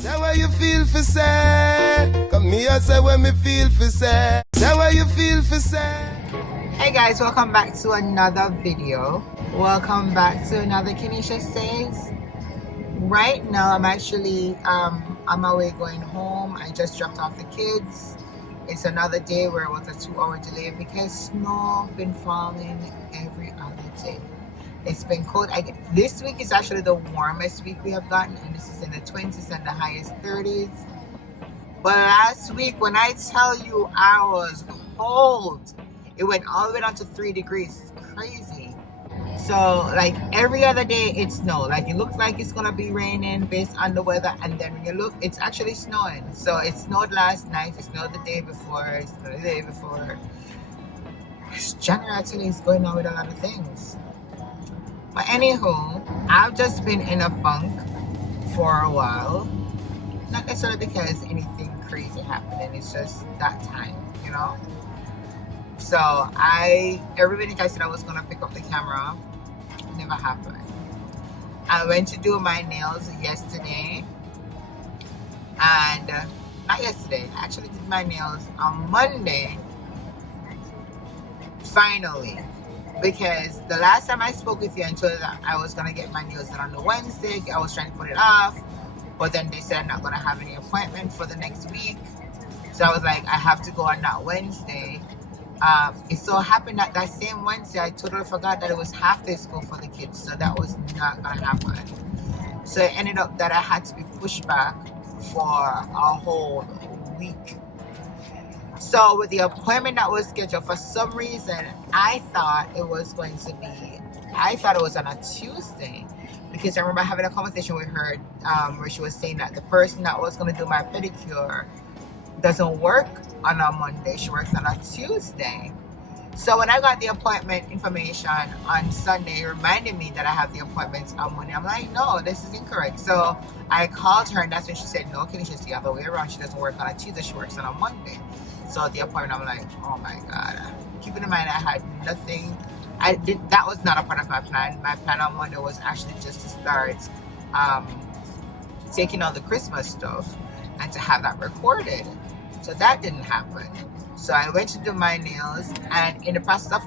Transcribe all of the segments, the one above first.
Say what you feel for say. Come here, say what me feel for say. Say what you feel for say. Hey guys, welcome back to another video. Welcome back to another KeneishaSays. Right now I'm actually on my way going home. I just dropped off the kids. It's another day where it was a 2-hour delay because snow been falling every other day. It's been cold. This week is actually the warmest week we have gotten, and this is in the 20s and the highest 30s. But last week, when I tell you I was cold, it went all the way down to 3 degrees. It's crazy. So like every other day it snowed. Like it looks like it's gonna be raining based on the weather, and then when you look, it's actually snowing. So it snowed last night, it snowed the day before, it snowed the day before. January actually is going on with a lot of things. But anywho, I've just been in a funk for a while. Not necessarily because anything crazy happening, it's just that time, you know? So everybody I said I was gonna pick up the camera, never happened. I went to do my nails yesterday, and not yesterday, I actually did my nails on Monday, finally. Because the last time I spoke with you and told you that I was gonna get my nails done on the Wednesday, I was trying to put it off, but then they said I'm not gonna have any appointment for the next week. So I was like, I have to go on that Wednesday. It so happened that same Wednesday, I totally forgot that it was half day school for the kids, so that was not gonna happen. So it ended up that I had to be pushed back for a whole week. So with the appointment that was scheduled, for some reason, I thought it was on a Tuesday, because I remember having a conversation with her where she was saying that the person that was going to do my pedicure doesn't work on a Monday, she works on a Tuesday. So when I got the appointment information on Sunday, it reminded me that I have the appointments on Monday. I'm like, no, this is incorrect. So I called her, and that's when she said, no, Keneisha, it's the other way around. She doesn't work on a Tuesday, she works on a Monday. So at the appointment, I'm like, oh my God. Keeping in mind, I had nothing. That was not a part of my plan. My plan on Monday was actually just to start taking all the Christmas stuff and to have that recorded. So that didn't happen. So I went to do my nails, and in the process of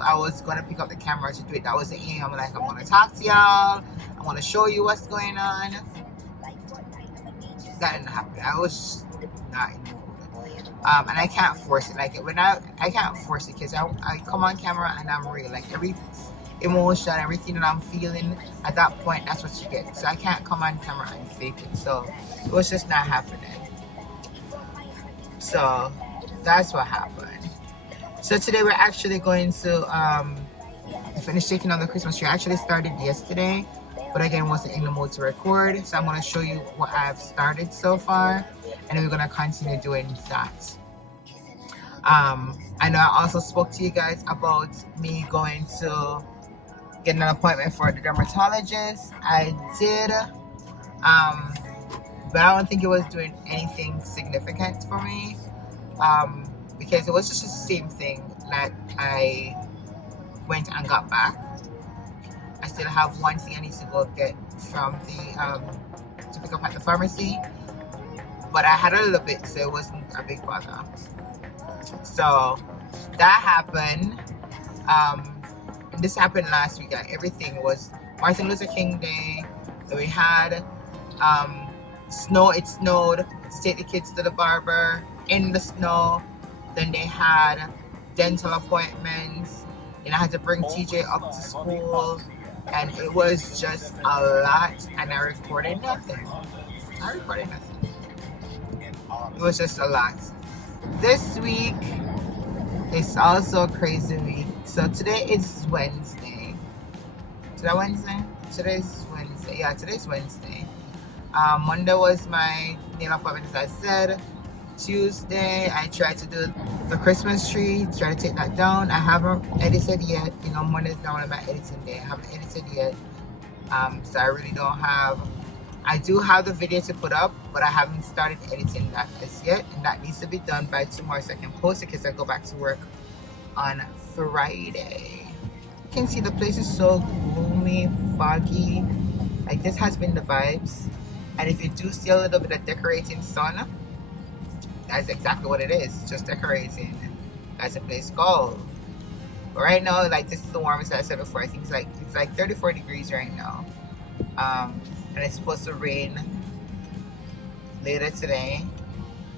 I was going to pick up the camera to do it. That was the aim. I'm like, I'm going to talk to y'all. I want to show you what's going on. That didn't happen. I was not in the mood. And I can't force it. Like I can't force it, because I come on camera and I'm real. Like every emotion, everything that I'm feeling at that point, that's what you get. So I can't come on camera and fake it. So it was just not happening. So that's what happened. So today we're actually going to finish taking on the Christmas tree. I actually started yesterday, but again wasn't in the mood to record. So I'm going to show you what I've started so far, and then we're going to continue doing that. I know I also spoke to you guys about me going to get an appointment for the dermatologist. I did, but I don't think it was doing anything significant for me, because it was just the same thing that I went and got back. I still have one thing I need to go get from the to pick up at the pharmacy, but I had a little bit, so it wasn't a big bother. So that happened. This happened last week. Everything was Martin Luther King Day. So we had snow. It snowed. To take the kids to the barber in the snow. Then they had dental appointments. And I had to bring TJ up to school. And it was just a lot. And I recorded nothing. It was just a lot. This week is also a crazy week. So today is Wednesday. Today Wednesday? Today's Wednesday. Yeah, today's Wednesday. Monday was my nail appointment, as I said. Tuesday, I tried to do the Christmas tree, try to take that down. I haven't edited yet. You know, Monday's not one of my editing day. I haven't edited yet. So I really don't have. I do have the video to put up, but I haven't started editing that as yet, and that needs to be done by tomorrow so I can post it, because I go back to work on Friday. You can see the place is so gloomy, foggy. Like, this has been the vibes. And if you do see a little bit of decorating sun, that's exactly what it is, just decorating. That's a place called. But right now, like, this is the warmest, I said before. I think it's like 34 degrees right now. And it's supposed to rain later today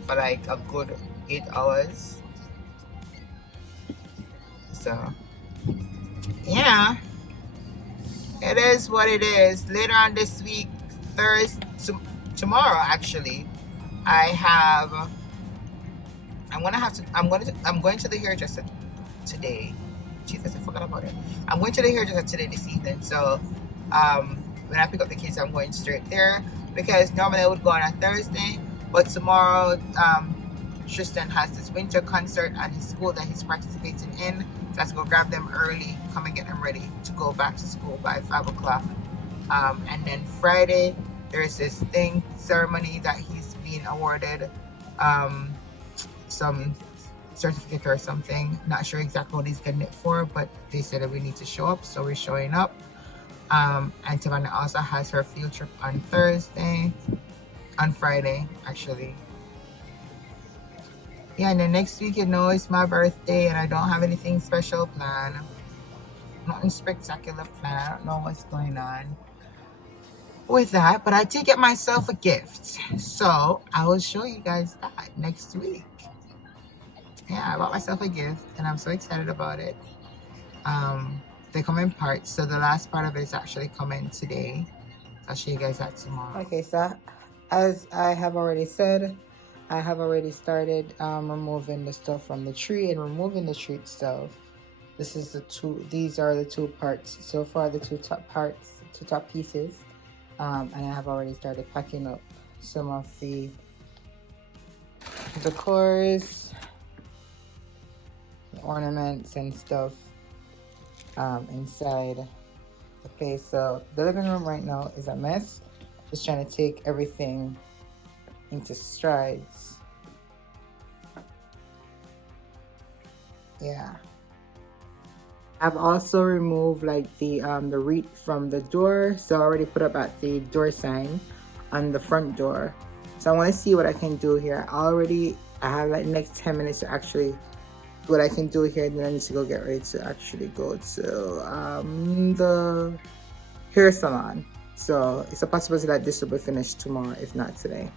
for like a good 8 hours. So yeah, it is what it is. Later on this week, tomorrow actually, I'm going to the hairdresser today. Jesus, I forgot about it. I'm going to the hairdresser today this evening. So when I pick up the kids, I'm going straight there, because normally I would go on a Thursday, but tomorrow Tristan has this winter concert at his school that he's participating in. So I have to go grab them early, come and get them ready to go back to school by 5 o'clock. And then Friday, there's this ceremony that he's being awarded some certificate or something. Not sure exactly what he's getting it for, but they said that we need to show up, so we're showing up. And Savannah also has her field trip on Friday actually. Yeah, and then next week, it's my birthday and I don't have anything special planned. Nothing spectacular planned. I don't know what's going on with that, but I did get myself a gift, so I will show you guys that next week. Yeah, I bought myself a gift and I'm so excited about it. They come in parts, so the last part of it is actually coming today. I'll show you guys that tomorrow. Okay, so as I have already said, I have already started removing the stuff from the tree and removing the tree itself. These are the two parts so far, the two top pieces, and I have already started packing up some of the decors, the ornaments and stuff inside the place. So the living room right now is a mess. Just trying to take everything into strides. Yeah, I've also removed like the wreath from the door, so I already put up at the door sign on the front door. So I want to see what I can do here. I have like next 10 minutes to actually what I can do here, and then I need to go get ready to actually go to the hair salon. So it's a possibility that this will be finished tomorrow, if not today.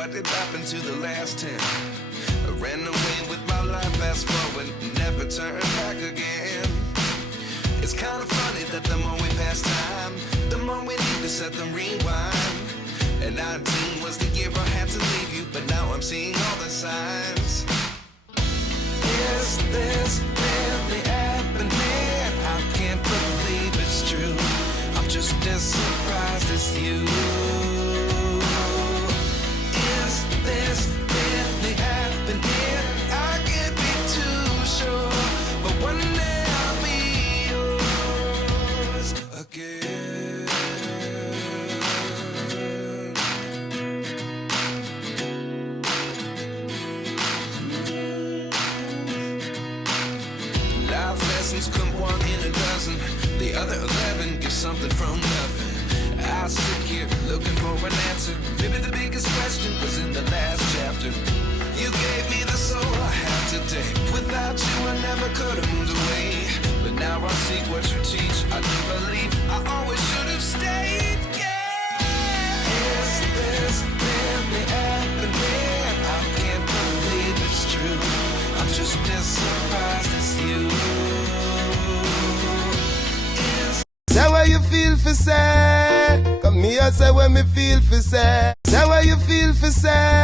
what did happen to the last 10? I ran away with my life, fast forward, never turn back again. It's kind of funny that the more we pass time, the more we need to set them rewind. And 19 was the year I had to leave you, but now I'm seeing all the signs. Is this really happening? I can't believe it's true. I'm just as surprised as you. Is this really happening? I can't be too sure, but one day I'll be yours again. Life lessons come one in a dozen. The other 11 give something from nothing. I sit here looking for an answer. Maybe the biggest question was in the last chapter. You gave me the soul I have today. Without you I never could have moved away. But now I see what you teach. I do believe I always should have stayed. Yeah. Is this really happening? I can't believe it's true. I'm just as surprised as you. Say what you feel for say. Come here, say what me feel for say. Say what you feel for say.